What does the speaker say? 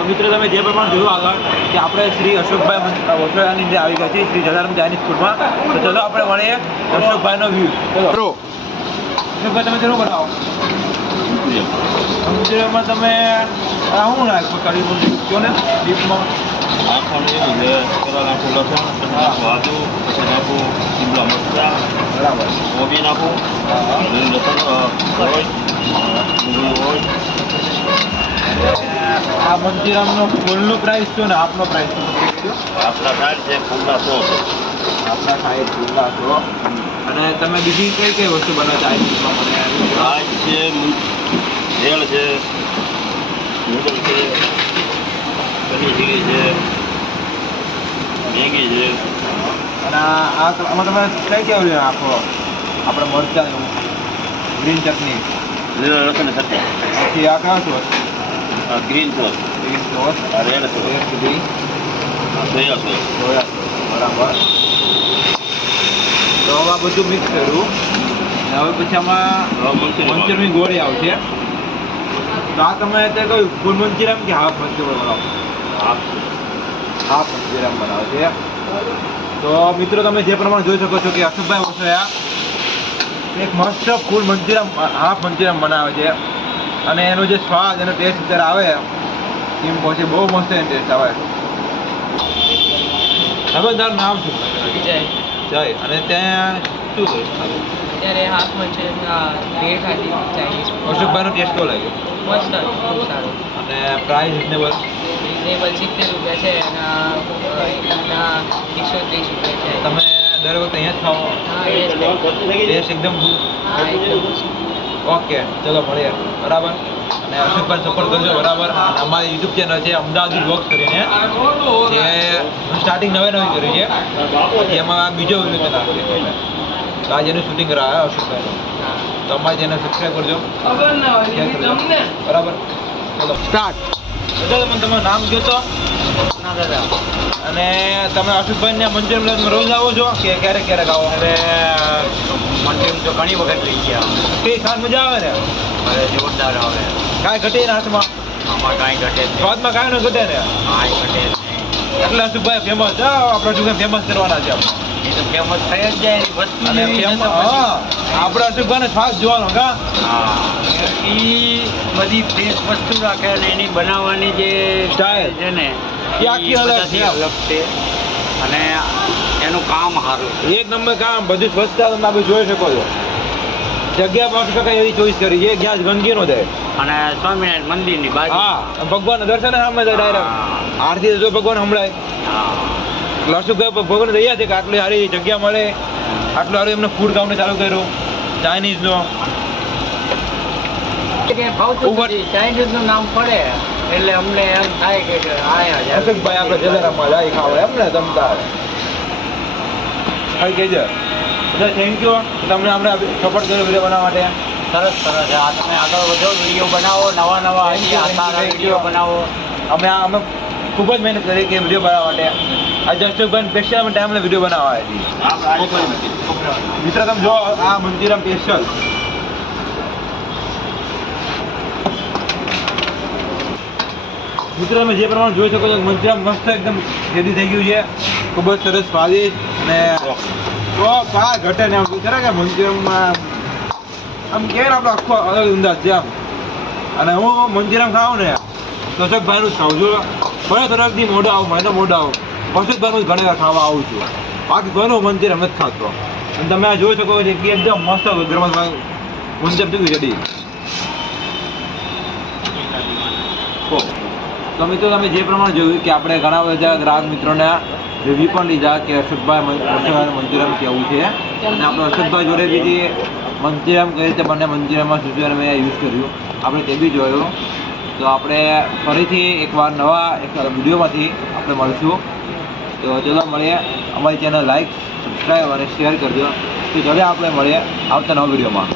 તો મિત્રો તમે જે પ્રમાણે જોયું આગળ કે આપણે શ્રી અશોકભાઈ વસોયાની અંદર આવી ગયા છીએ શ્રી જલારામ ચાઇનીઝ ફૂડમાં. તો ચલો આપણે મળીએ અશોકભાઈનો વ્યૂ. ચલો અશોકભાઈ તમે જરૂર બનાવો. મંચુરિયનમાં તમે શું નાખો કઢી કહો ને ડીપમાં? નાખવાનું એવું છે પેલા નાખું લસણ, પછી નાખું આદુ, પછી નાખું શીમલા મરચાં, બરાબર. કોબી નાખું, લસણ હોય, ડુંગળી હોય. આ મંચુરિયમનો ફૂલનો પ્રાઇસ શું ને આપનો પ્રાઇસ શું? આપણા સાઈડ છે ફૂલના 100 છે. આપના સાઈડ ફૂલના 100. અને તમે બીજી કઈ કઈ વસ્તુ બનાવો ચાઇનીઝમાં મને? રાઈસ છે, ભેળ છે, નૂડલ છે, પનીર ટીકી છે, મેગી છે. અને આમાં તમે કઈ કેવું આપો આપણે મરચાં ગ્રીન ચટણી, લીલા લસણ ચટણી, પછી આ કયો છો? Green sauce, green sauce, red sauce, chilli, soya sauce. Soya sauce, બરાબર. તો હવે આ બધું મિક્સ કર્યું અને હવે પછી આમાં મંચુરિયનની ગોળી આવશે. તો આ તમે અત્યારે કહ્યું ફૂલ મંચુરિયમ કે હાફ મંચુરિયમ બનાવો? હાફ મંચુરિયમ બનાવો છે. તો મિત્રો તમે જે પ્રમાણે જોઈ શકો છો કે અશોકભાઈ વસોયા એક મસ્ત ફૂલ મંચુરિયમ હાફ મંચુરિયમ બનાવે છે અને એનો જે સ્વાદ એનો ટેસ્ટ અત્યારે આવે એમ પછી બહુ મસ્ત એનો ટેસ્ટ આવે. હવે તારું નામ શું? જય. અને ત્યાં શું કર્યું? અત્યારે હાફ મંચુરિયન ભેળ ખાધી ચાઇનીઝ. અશોકભાઈનો ટેસ્ટ કેવો લાગ્યો? મસ્ત ખૂબ સારું. અને પ્રાઇસ રિઝનેબલ? રિઝનેબલ 70 રૂપિયા છે અને એના 130 રૂપિયા છે. તમે દર વખતે અહીંયા જ ખાઓ? હા એ જ. ટેસ્ટ એકદમ હા એકદમ. ઓકે ચલો મળીએ. બરાબર. અને અશોકભાઈ સપોર્ટ કરજો. બરાબર. અને અમારી યુટ્યુબ ચેનલ છે અમદાવાદી બ્લોગ્સ કરીને, જે સ્ટાર્ટિંગ નવી કરી છે, એમાં બીજો વિડીયો નાખીએ છીએ. તો આજે એનું શૂટિંગ કરાવે અશોકભાઈનું. તો અમારી ચેનલ સબસ્ક્રાઈબ કરજો, શેર કરજો. બરાબર. ચલો સ્ટાર્ટ. તમે તમારું નામ કહો તો? અને તમે અશોકભાઈને મંચુરિયન રોજ આવો છો કે ક્યારેક ક્યારેક આવો? હવે મંચુરિયન તો ઘણી વખત લઈ ગયા. કઈ ખાસ મજા આવે ને? હવે જોરદાર આવે. કાંઈ ઘટે ને હાથમાં? આમાં કાંઈ ઘટે જ નહીં. સ્વાદમાં કાંઈ ન ઘટે ને? કાંઈ ઘટે જ નહીં. એટલે અશોકભાઈ ફેમસ છે. આપણે શું ફેમસ કરવાના છે આપણે. એ તો ફેમસ થઈ જ જાય એની વસ્તુ. અને ફેમસ આપણે અશોકભાઈને ખાસ જોવાનો કા? હા એ બધી ફ્રેશ વસ્તુ રાખે અને એની બનાવવાની જે સ્ટાઇલ છે ને એ આખી અલગ બધાથી છે. અલગ છે અને એનું કામ સારું. એક નંબર કામ, બધી સ્વચ્છતા તમે આપણે જોઈ શકો છો. જગ્યા પણ શકાય એવી ચોઈસ કરી છે, જ્યાં ગંદકી નો થાય. અને સ્વામિનારાયણ મંદિરની બાજુ. હા, ભગવાન દર્શન સામે થાય ડાયરેક્ટ. આરતી જો ભગવાન સંભળાય. હા અશોકભાઈ ભગવાન દયા છે કે આટલી સારી જગ્યા મળે, આટલું સારું એમને ફૂડ કાઉન્ટર ચાલુ કર્યું ચાઇનીઝનો. ચાઇનીઝ નું નામ પડે એટલે અમને એમ થાય કે આયા છે અશોકભાઈ આપણે જલારામમાં જાય ખાવા એમ ને તમતા કઈ કહેજો. થેન્ક યુ તમને આપણે સપોર્ટ કર્યો વિડીયો બનાવવા માટે. સરસ સરસ. આ તમે આગળ વધો, વિડીયો બનાવો, નવા નવા વિડીયો બનાવો. અમે ખૂબ જ મહેનત કરી કે વિડીયો બનાવવા માટે. આજે અશોકભાઈ સ્પેશિયલ અમે ટાઈમ વિડીયો બનાવવા આવી. મિત્ર તમે જો આ મંચુરિયન સ્પેશિયલ. મિત્રો તમે જે પ્રમાણે જોઈ શકો છો મંચુરિયન મસ્ત એકદમ રેડી થઈ ગયું છે, ખૂબ જ સરસ સ્વાદિષ્ટ અને તો કા ઘટે ને આમ ખરા કે મંચુરિયનમાં આમ કે આપણો આખો અલગ અંદાજ છે આમ. અને હું મંચુરિયન ખાઉં ને તો અશોકભાઈનું જ ખાઉં છું. ઘણા તરફથી મોઢા આવું, મને મોઢા આવું અશોકભાઈનું જ ઘણી વાર ખાવા આવું છું. બાકી ઘણું મંચુરિયન નથી ખાતો. અને તમે આ જોઈ શકો છો કે એકદમ મસ્ત ગરમ મંચુરિયન થઈ રેડી. તો મિત્રો તમે જે પ્રમાણે જોયું કે આપણે ઘણા બધા ગ્રાહક મિત્રોના રિવ્યૂ પણ લીધા કે અશોકભાઈ મંચુરિયન કેવું છે. અને આપણે અશોકભાઈ જોડે બીજી મંચુરિયન કઈ રીતે બંને મંચુરિયનમાં શું શું મેં યુઝ કર્યું આપણે તે બી જોયું. તો આપણે ફરીથી એકવાર નવા એક વિડીયોમાંથી આપણે મળીશું. તો ચલો મળીએ. અમારી ચેનલ લાઈક, સબસ્ક્રાઈબ અને શેર કરજો. તો ચલો આપણે મળીએ આવતા નવા વિડીયોમાં.